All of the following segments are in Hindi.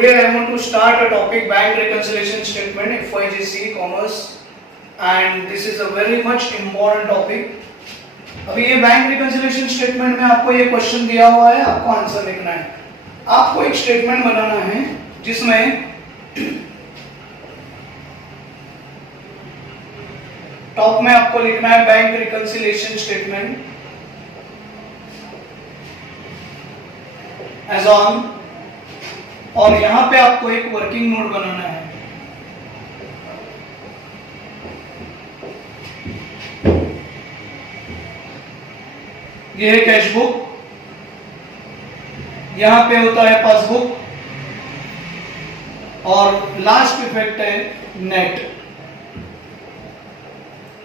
Today I want to start a topic bank reconciliation statement FYGC commerce and this is a very much important topic. अभी ये बैंक रिकंसिलिएशन स्टेटमेंट में आपको ये क्वेश्चन दिया हुआ है, आपको आंसर लिखना है। आपको एक स्टेटमेंट बनाना है जिसमें टॉप में आपको लिखना है bank reconciliation statement as on, और यहां पे आपको एक वर्किंग नोट बनाना है। ये है कैश बुक, यहां पे होता है पासबुक और लास्ट इफेक्ट है नेट।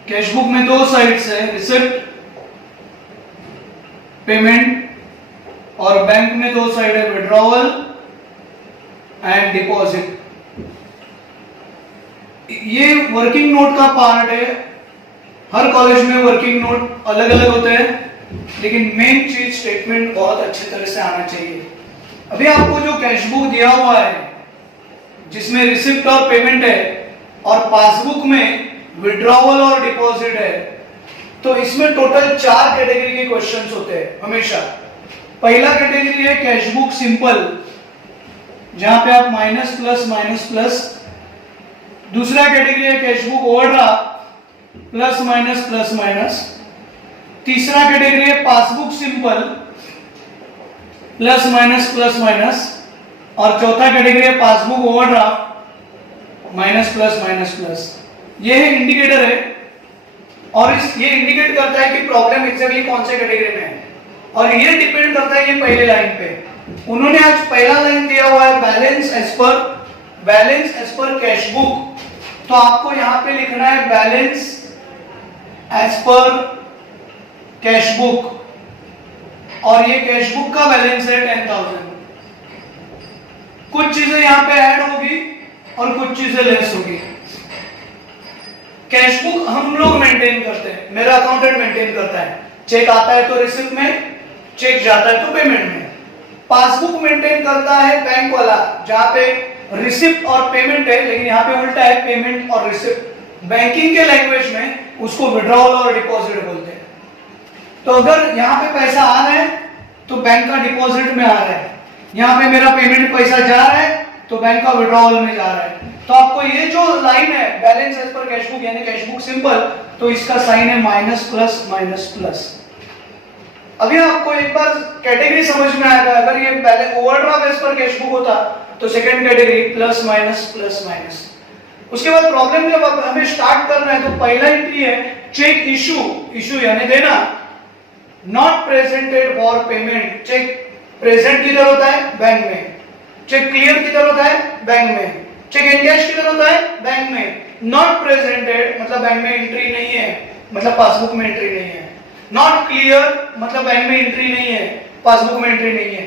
कैश बुक में दो साइड्स है, रिसिप्ट पेमेंट, और बैंक में दो साइड है, विड्रॉवल एंड डिपॉजिट। ये वर्किंग नोट का पार्ट है। हर कॉलेज में वर्किंग नोट अलग अलग होते हैं, लेकिन मेन चीज स्टेटमेंट बहुत अच्छी तरह से आना चाहिए। अभी आपको जो कैश बुक दिया हुआ है जिसमें रिसिप्ट और पेमेंट है और पासबुक में विड्रॉवल और डिपॉजिट है, तो इसमें टोटल 4 कैटेगरी के क्वेश्चंस होते हैं हमेशा। पहला कैटेगरी है कैश बुक सिंपल, जहां पे आप माइनस प्लस माइनस प्लस। दूसरा कैटेगरी है cash book overdraft, plus minus plus minus. तीसरा कैटेगरी है पासबुक सिंपल, प्लस माइनस। और चौथा कैटेगरी है पासबुक ओवरड्राफ्ट, माइनस प्लस। ये है इंडिकेटर है, और ये इंडिकेट करता है कि प्रॉब्लम एग्जैक्टली कौन से कैटेगरी में है, और ये डिपेंड करता है ये पहले लाइन पे। उन्होंने आज पहला लाइन दिया हुआ है balance as per cash book, तो आपको यहां पे लिखना है balance as per cash book, और ये कैश बुक का बैलेंस है 10,000। कुछ चीजें यहां पे ऐड होगी और कुछ चीजें लेस होगी। कैश बुक हम लोग मेंटेन करते हैं, मेरा अकाउंटेंट मेंटेन करता है। चेक आता है तो रिसिप्ट में, चेक जाता है तो पेमेंट में। पासबुक मेंटेन करता है बैंक वाला, जहां पे रिसिप्ट और पेमेंट है, लेकिन यहाँ पे उल्टा है, पेमेंट और रिसिप्ट। बैंकिंग के लैंग्वेज में उसको विड्रॉवल और डिपॉजिट बोलते हैं। तो अगर यहाँ पे पैसा आ रहा है तो बैंक का डिपॉजिट में आ रहा है, यहाँ पे मेरा पेमेंट पैसा जा रहा है तो बैंक का विड्रॉवल में जा रहा है। तो आपको ये जो लाइन है balance as per cash book यानी कैश बुक सिंपल, तो इसका साइन है माइनस प्लस। अभी आपको एक बार कैटेगरी समझ में आएगा। अगर ये पहले overdraft as per cash book होता तो सेकंड कैटेगरी प्लस माइनस। उसके बाद प्रॉब्लम जब हमें स्टार्ट करना है तो पहला एंट्री है चेक इशू यानी देना, not presented for payment. Cheque present किधर होता है? बैंक में। चेक क्लियर किधर होता है? बैंक में। चेक एनकैश किधर होता है? बैंक में। नॉट प्रेजेंटेड मतलब बैंक में एंट्री नहीं है, मतलब पासबुक में एंट्री नहीं है। नॉट क्लियर मतलब बैंक में एंट्री नहीं है, पासबुक में एंट्री नहीं है।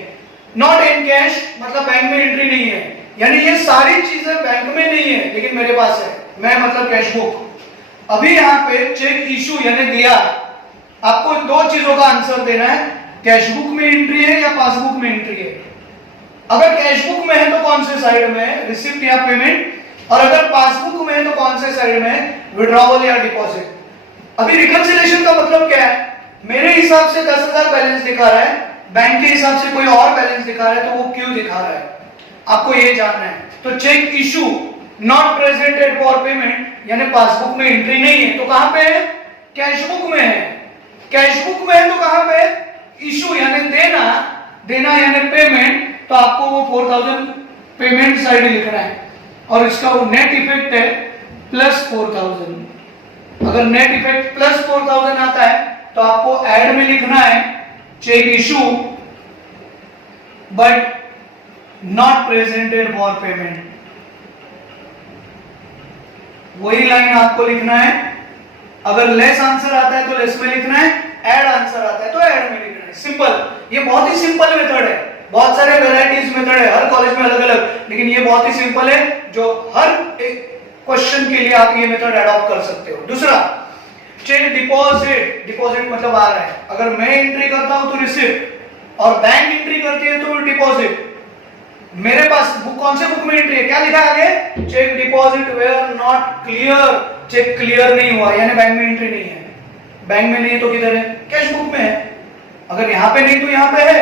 नॉट एनकैश मतलब बैंक में एंट्री नहीं है। यानी ये सारी चीजें बैंक में नहीं है लेकिन मेरे पास है, मैं मतलब कैश बुक। अभी यहाँ पे चेक इशू यानी दिया, आपको दो चीजों का आंसर देना है, कैश बुक में एंट्री है या पासबुक में एंट्री है। अगर कैश बुक में है तो कौन से साइड में है, रिसिप्ट या पेमेंट, और अगर पासबुक में है तो कौन से साइड में है, विड्रॉवल या डिपॉजिट। अभी रिकंसिलिएशन का मतलब क्या है? मेरे हिसाब से 10,000 बैलेंस दिखा रहा है, बैंक के हिसाब से कोई और बैलेंस दिखा रहा है, तो वो क्यों दिखा रहा है, आपको ये जानना है। तो cheque issue not presented for payment यानी पासबुक में एंट्री नहीं है, तो कहां पे है? कैश बुक में है। कैश बुक में है तो कहां पे है? इशू यानी देना यानी पेमेंट, तो आपको वो 4,000 पेमेंट साइड लिखना है, और इसका वो नेट इफेक्ट है प्लस 4,000। अगर नेट इफेक्ट प्लस 4,000 आता है तो आपको ऐड में लिखना है cheque issue but not presented for payment. वही लाइन आपको लिखना है। अगर लेस आंसर आता है तो लेस में लिखना है, ऐड आंसर आता है तो ऐड में लिखना है। सिंपल, ये बहुत ही सिंपल मेथड है। बहुत सारे वैरायटीज मेथड है, हर कॉलेज में अलग अलग, लेकिन ये बहुत ही सिंपल है जो हर एक क्वेश्चन के लिए आप ये मेथड अडॉप्ट कर सकते हो। दूसरा चेक डिपॉजिट मतलब आ रहा है, अगर मैं एंट्री करता हूं तो रिसिप्ट और बैंक एंट्री करती है तो डिपॉजिट। मेरे पास बुक, कौन से बुक में एंट्री है, क्या लिखा है आगे, cheque deposit were not clear, cheque clear नहीं हुआ, यानी बैंक में एंट्री नहीं है। बैंक में नहीं है तो किधर है, कैश बुक में है। अगर यहाँ पे नहीं तो यहाँ पे है,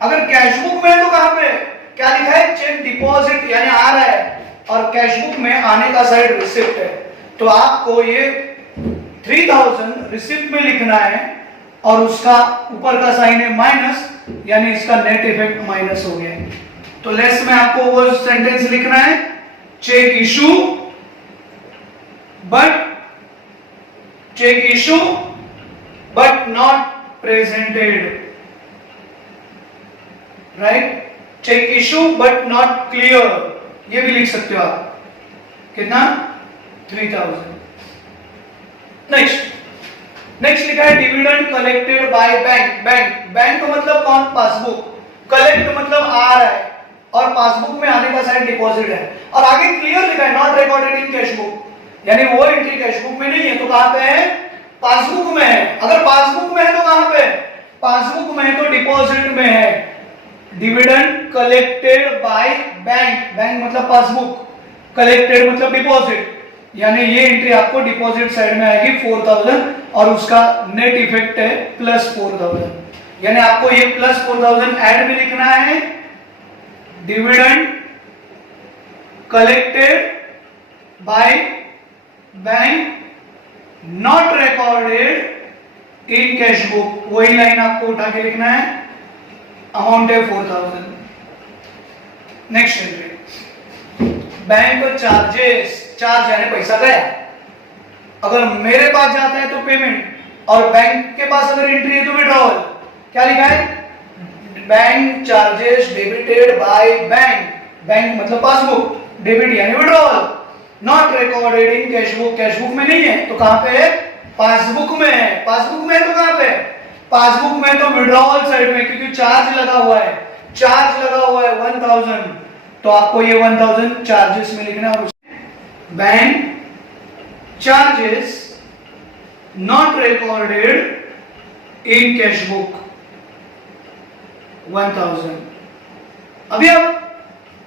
अगर कैश बुक में है तो कहां पे, क्या लिखा है, चेक डिपॉजिट, यानी आ रहा है, और कैश बुक में आने का साइड रिसिप्ट है। तो आपको ये 3000 रिसिप्ट में लिखना है और उसका ऊपर का साइन है माइनस, यानी इसका नेट इफेक्ट माइनस हो गया। तो लेस में आपको वो सेंटेंस लिखना है, cheque issue but not presented, right, cheque issue but not clear, ये भी लिख सकते हो आप। कितना, 3000। नेक्स्ट लिखा है डिविडेंड कलेक्टेड बाय बैंक का मतलब कौन, पासबुक, कलेक्ट मतलब आ रहा है, और पासबुक में आने का साइड डिपॉजिट है, और आगे क्लियर लिखा है not recorded in cash book, यानी वो एंट्री कैश बुक में नहीं है, तो कहां पे है, पासबुक में है। अगर पासबुक में है तो कहां पे, पासबुक में है तो डिपॉजिट में है। डिविडेंड कलेक्टेड बाय बैंक मतलब पासबुक, कलेक्टेड मतलब डिपॉजिट, यानी ये एंट्री आपको डिपॉजिट साइड में आएगी 4000, और उसका नेट इफेक्ट है प्लस 4000, यानी आपको ये प्लस 4000 ऐड में लिखना है। Dividend collected by bank not recorded in cash book, वही लाइन आपको उठा के लिखना है, अमाउंट है 4000। Next entry, bank charges, charge यानी पैसा गया, अगर मेरे पास जाता है तो पेमेंट, और बैंक के पास अगर एंट्री है तो विड्रॉवल। क्या लिखा है, bank charges debited by bank मतलब पासबुक, डेबिट यानी withdrawal, not recorded in cash book में नहीं है, तो कहां पे है, पासबुक में है। पासबुक में है तो कहां पे, पासबुक में तो विड्रॉवल साइड में, क्योंकि चार्ज लगा हुआ है, 1000, तो आपको ये 1000 चार्जेस में लिखना है। Bank charges not recorded in cash book 1000। अभी आप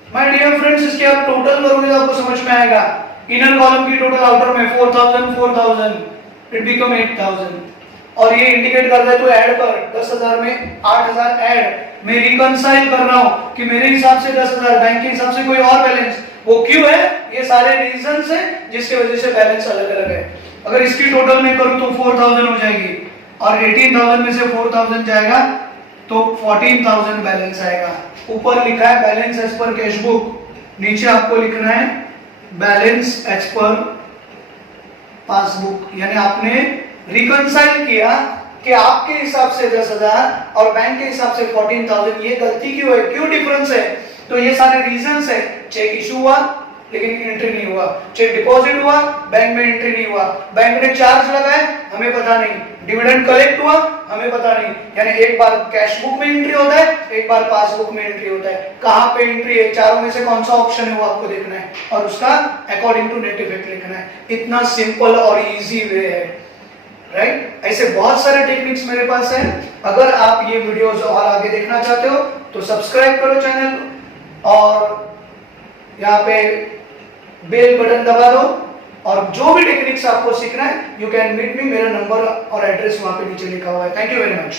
माय डियर फ्रेंड्स इसके आप टोटल करोगे तो आपको समझ में आएगा, इनर कॉलम की टोटल आउटर में 4000 इट बिकम 8000, और ये इंडिकेट कर रहा है तो ऐड कर, 10000 में 8000 ऐड, मैं रिकंसाइल कर रहा हूं कि मेरे हिसाब से 10000, बैंक के हिसाब से कोई और बैलेंस, वो क्यों है, ये सारे रीजंस हैं जिसकी वजह से बैलेंस अलग अलग है। अगर इसकी टोटल में करूं तो 4000 हो जाएगी, और 18000 में से 4000 जाएगा तो 14000 बैलेंस आएगा। ऊपर लिखा है balance as per cash book, नीचे आपको लिखना है बैलेंस एज पर पासबुक, यानी आपने रिकंसाइल किया कि आपके हिसाब से 10000 और बैंक के हिसाब से 14000, ये गलती क्यों है, क्यों डिफरेंस है, तो ये सारे रीजंस है। चेक इशू हुआ लेकिन एंट्री नहीं हुआ, चेक डिपॉजिट हुआ बैंक में एंट्री नहीं हुआ, बैंक ने चार्ज लगाए हमें पता नहीं, डिविडेंड कलेक्ट हुआ हमें पता नहीं, यानी एक बार कैश बुक में एंट्री होता है, एक बार पासबुक में एंट्री होता है। कहां पे एंट्री है, चारों में से कौन सा ऑप्शन है वो आपको देखना है, और उसका अकॉर्डिंग टू नेट इफेक्ट लिखना है। इतना सिंपल और इजी वे है, राइट। ऐसे बहुत सारे टेक्निक्स मेरे पास है, अगर आप ये वीडियोस और आगे देखना चाहते हो तो सब्सक्राइब करो चैनल, और यहाँ पे बेल बटन दबा दो, और जो भी टेक्निक्स आपको सीखना है यू कैन मीट मी, मेरा नंबर और एड्रेस वहां पे नीचे लिखा हुआ है। Thank you very much.